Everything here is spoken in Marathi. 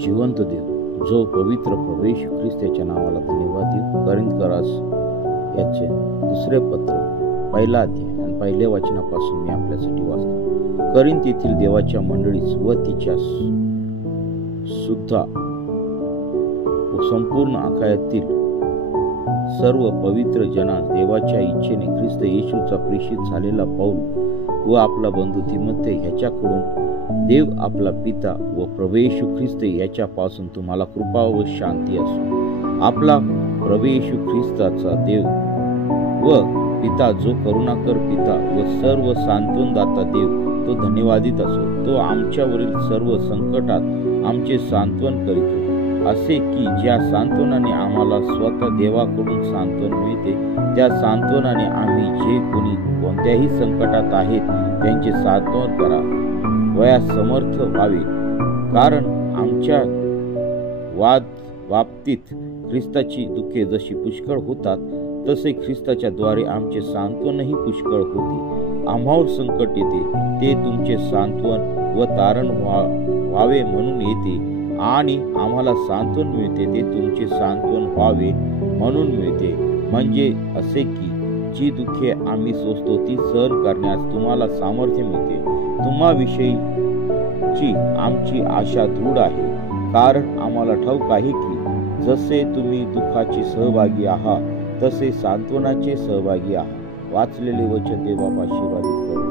जिवंत देव, जो पवित्र प्रभू येशू ख्रिस्त याच्या नावाला धन्यवाद देऊ. करिंथकरास याचे दुसरे पत्र पहिला अध्याय आणि पहिल्या वचनापासून मी आपल्यासाठी वाचतो. करिंथ येथील देवाच्या मंडळीस व तिच्या सुद्धा संपूर्ण आखायातील सर्व पवित्र जनास देवाच्या इच्छेने ख्रिस्त येशूचा प्रेषित झालेला पौल व आपला बंधू तिमोथेय ह्याच्याकडून देव आपला पिता व प्रभू येशू ख्रिस्त याच्यापासून तुम्हाला कृपा व शांती असो. आपला प्रभू येशू ख्रिस्ताचा देव व पिता, जो करुणाकर पिता व सर्व सांत्वनदाता देव, तो धन्यवादित असो. तो आमच्यावरील सर्व संकटात आमचे सांत्वन करीतो, असे की ज्या सांत्वनाने आम्हाला स्वतः देवाकडून सांत्वन मिळते, त्या सांत्वनाने आम्ही जे कोणी कोणत्याही संकटात आहेत त्यांचे सांत्वन करा वयास समर्थ व्हावे. कारण आमच्या बाबतीत ख्रिस्ताची दुःखे जशी पुष्कळ होतात, तसे ख्रिस्ताच्या द्वारे आमचे सांत्वनही पुष्कळ होते. आम्हावर संकट येते ते तुमचे सांत्वन व तारण व्हावे म्हणून येते, आणि आम्हाला सांत्वन मिळते ते तुमचे सांत्वन व्हावे म्हणून मिळते. म्हणजे असे की जी दुःखे आम्ही सोसतो ती सहन करण्यास तुम्हाला सामर्थ्य मिळते. तुम्हाविषयीची आमची आशा दृढ आहे, कारण आम्हाला ठाऊक आहे की जसे तुम्ही दुःखाचे सहभागी आहात तसे सांत्वनाचे सहभागी आहात. वाचलेले वचन देव बाप आशीर्वादित करो.